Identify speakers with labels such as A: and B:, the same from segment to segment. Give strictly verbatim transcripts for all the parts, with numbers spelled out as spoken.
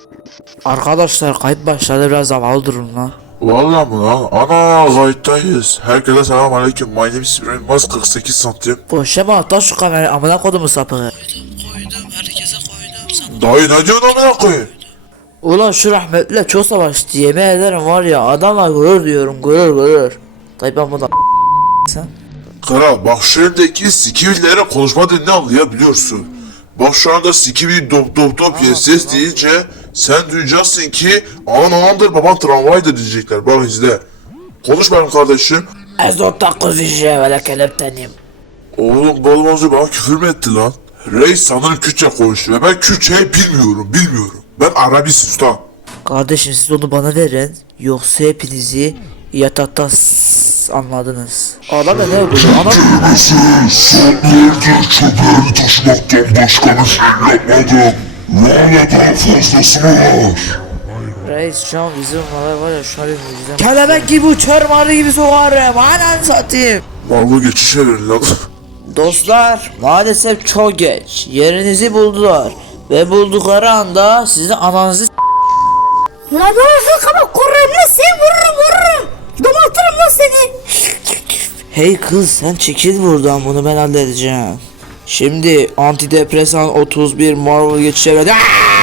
A: Arkadaşlar kayıt başladı, biraz havalı durun lan.
B: Vallahi mı lan? Ana kayıttayız. Herkese selam aleyküm. My name is İbrahim Mas, kırk sekiz santim.
A: Boşa mı atla şu kamerayı, amına kodumu sapığı. Koydum koydum, herkese koydum sana.
B: Dayı ne diyorsun amına koyayım?
A: Ulan şu rahmetle çok savaştı, yemin ederim var ya, adamla gurur diyorum, gurur gurur. Tayyip ben bunu sen?
B: Kral bak şu eldeki sikivilere konuşma dilini anlayabiliyorsun. Bak şu anda sikivili dop dop dop diye ses deyince sen duyacaksın ki anan anandır baban tramvaydır diyecekler. Bak izle. Konuş benim kardeşim.
A: Ezot kuzişe ve lekeleptenim.
B: Oğlum bu adam önce bana küfür mü etti lan? Reis sanırım Kürtçe konuşuyor ve ben Kürtçeyi bilmiyorum, bilmiyorum. Ben Arabist usta.
A: Kardeşim siz onu bana verin, yoksa hepinizi yatakta s- anladınız. Adam da ne yapıyor? Anam
C: Saatlerdir çöplerini taşımaktan başka bir şey yapmadım. Hala daha fazlası var.
A: reis şu an bizim var var ya, şuna bir mucize. Kelebek gibi uçarım, arı gibi soğarım, anan satayım.
B: Vallahi geçişe verin lan.
A: Dostlar maalesef çok geç, yerinizi buldular ve buldukları anda sizi ananızı s-
D: Lan ne olsun kaba korurum lan seni vururum vururum. Domaltırım lan seni.
A: Hey kız sen çekil buradan, bunu ben halledeceğim. Şimdi antidepresan otuz bir Marvel geçişe ver.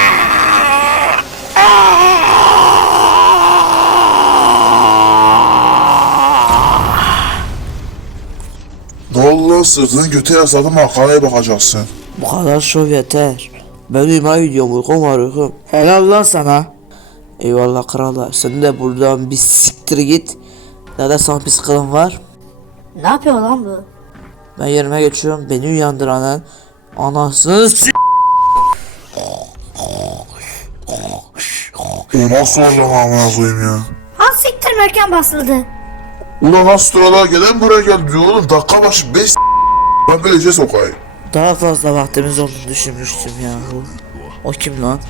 B: Ne oldu lan, sırtını götüre yasladım, makaleye bakacaksın.
A: Bu kadar şov yeter. Ben uyumaya gidiyorum, uykum var uykum. Helal lan sana. Eyvallah krallar, sen de buradan bir siktir git. Nerede sana bir sıkılım var?
D: Ne yapıyor lan bu?
A: Ben yerime geçiyorum, beni uyandıranın anasını s***.
B: O nasıl oldu amına koyayım ya?
D: Ha siktir erken basıldı.
B: Ulan astrolar gelen buraya gel diyor oğlum, dakika başı beş ben böylece sokayım.
A: Daha fazla vaktimiz olduğunu düşünmüştüm yahu. O kim lan?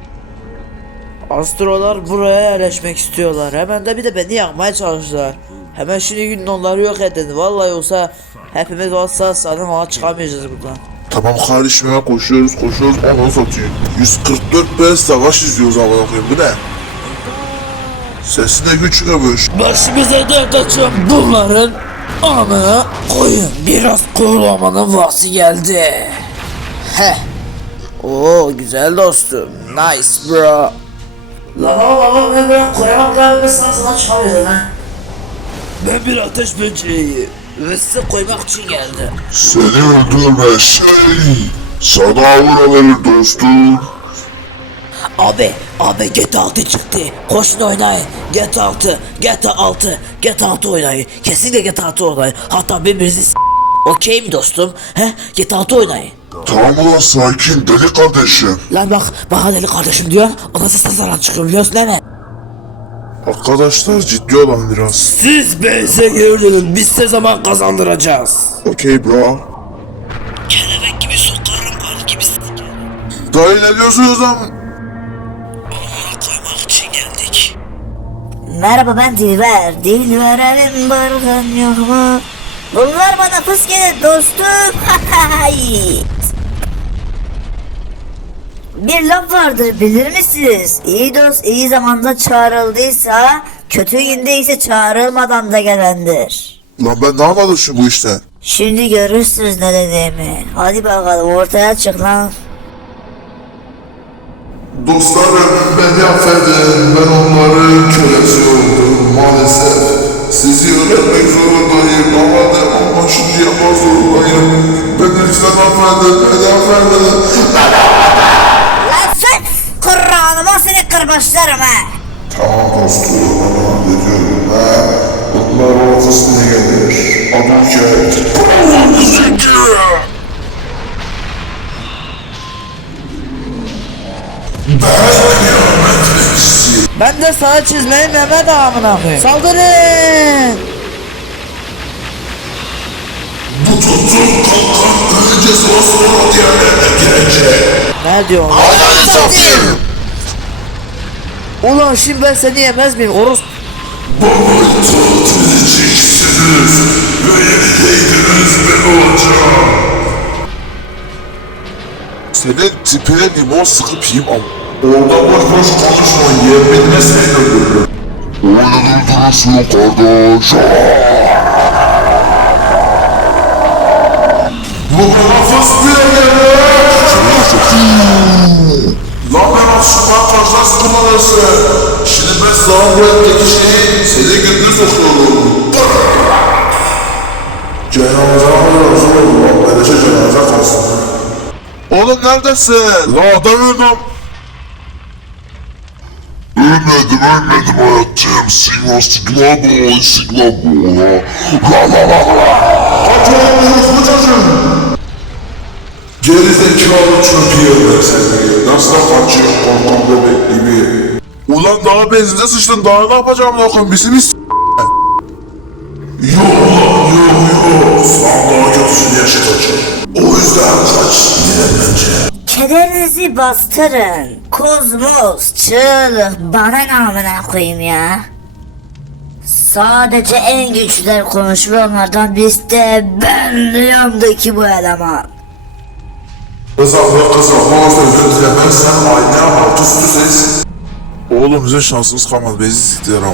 A: Astrolar buraya yerleşmek istiyorlar. Hemen de bir de beni yakmaya çalıştılar. Hemen şimdi gün onları yok edin. Vallahi yoksa hepimiz olsa sanırım ağa çıkamayacağız buradan.
B: Tamam kardeşim ya, koşuyoruz koşuyoruz, onu satıyor. yüz kırk dört B savaş izliyoruz amına koyayım, bu ne? Sesi de güçlüymüş.
A: Başımıza dert açan bunların amına koyun. Biraz kurulamanın vakti geldi. Heh. Oo güzel dostum. Nice bro. Lan oğlum ne böyle koyamam gelmesen sana çıkamıyorum ha. Ben bir ateş böceği ve size koymak için geldim.
C: Seni öldürme şey. Sana avra verir dostum.
A: Abi, abi G T A altı çıktı. Koşun oynayın. G T A altı, G T A altı, G T A altı oynayın. Kesinlikle G T A altı oynayın. Hatta birbirinizi s***. Okey mi dostum? He? G T A altı oynayın.
C: Tamam ulan sakin deli kardeşim.
A: Lan bak, bana deli kardeşim diyor. O nasıl sazaran çıkıyor biliyorsun değil mi?
B: Arkadaşlar ciddi olan biraz.
A: Siz beyse gördünüz, biz size zaman kazandıracağız.
B: Okey bro.
A: Kelebek gibi sokarım, kal gibi s***.
B: Dayı ne diyorsunuz lan?
A: Koymak için geldik.
D: Merhaba ben Dilber. Dilber'in bardan yok mu? Bunlar bana fıs gelir dostum. Bir laf vardır bilir misiniz? İyi dost iyi zamanda çağrıldıysa, kötü günde ise çağrılmadan da gelendir.
B: Lan ben ne anladım şu bu işten?
D: Şimdi görürsünüz ne dediğimi. Hadi bakalım ortaya çık lan.
B: Dostlarım beni affedin, ben onların kölesi oldum maalesef. Sizi öğretmek zorundayım ama de ama şimdi yapmak zorundayım. Beni lütfen affedin, beni affedin.
D: Lan sus! Kur'an'ıma seni kırbaçlarım ha!
B: Tamam dostum, ben hallediyorum ha. Bunlar ortasına gelir. Aduket.
A: Ben de sana çizmeyi Mehmet amına koyayım. Saldırın!
B: Bu tuttum kalkan önce sonra sonra diğerlerine girecek.
A: Ne diyorsun?
B: Ananı satayım.
A: Ulan şimdi ben seni yemez miyim? Oros...
B: Bana itaat edeceksiniz ve yenildeydiniz ben olacağım. Senin tipine limon sıkıp yiyeyim ama. Orada boş boş konuşma, yeminle seni öldürürüm.
C: Oyunu durdurursun kardeş.
B: Bu hafız bile geldi. Lan ben atışıklar karşılaştı kullanırsın. Şimdi ben sana bu evdeki şeyi seni gündüz sokuyorum. Cenaze alıyoruz oğlum. Lan böylece cenaze kalsın. Oğlum neredesin? La adam öldüm.
C: Ölmedim ölmedim hayatım. Sigma sigma boy sigma boy. La la la la.
B: Kaç oğlum bu çocuğum. Gerizekalı çöpüyor ben seni. Nasıl kaçıyor korkan bebek gibi. Ulan daha benzinde sıçtın, daha ne yapacağım lan? Bizi mi s***? Yok ulan yok yok. Sen daha kötüsünü yaşatacağım. O yüzden kaç yine bence.
D: Kederinizi bastırın. Kozmos, çığlık, bana namına koyayım ya. Sadece en güçlüler konuşur, onlardan birisi de ben rüyamdaki bu eleman.
B: Kızaklı kızaklı olsa özür dilemem sen aynaya alt üstü ses. Oğlum bize şansımız kalmadı, bezi siktiyorum.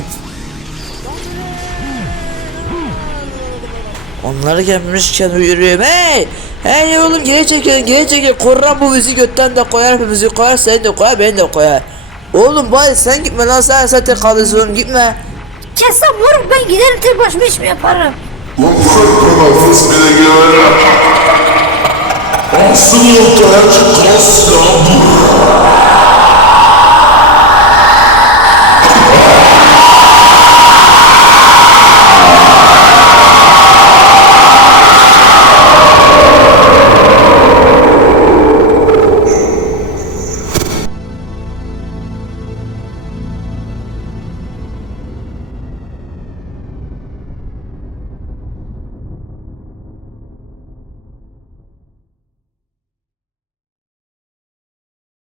A: Onları gelmişken yürüyorum. Hey! Hey oğlum geri çekilin geri çekilin. Kurran bu bizi götten de koyar, hepimizi koyar, seni de koyar, beni de koyar. Oğlum bari sen gitme lan, sen sen tek kalıyorsun, gitme.
D: Kesin moruk, ben giderim tek başıma iş mi yaparım?
B: Lan kırkın hafız bile gelir. Asıl ortaya çıkan silah bu.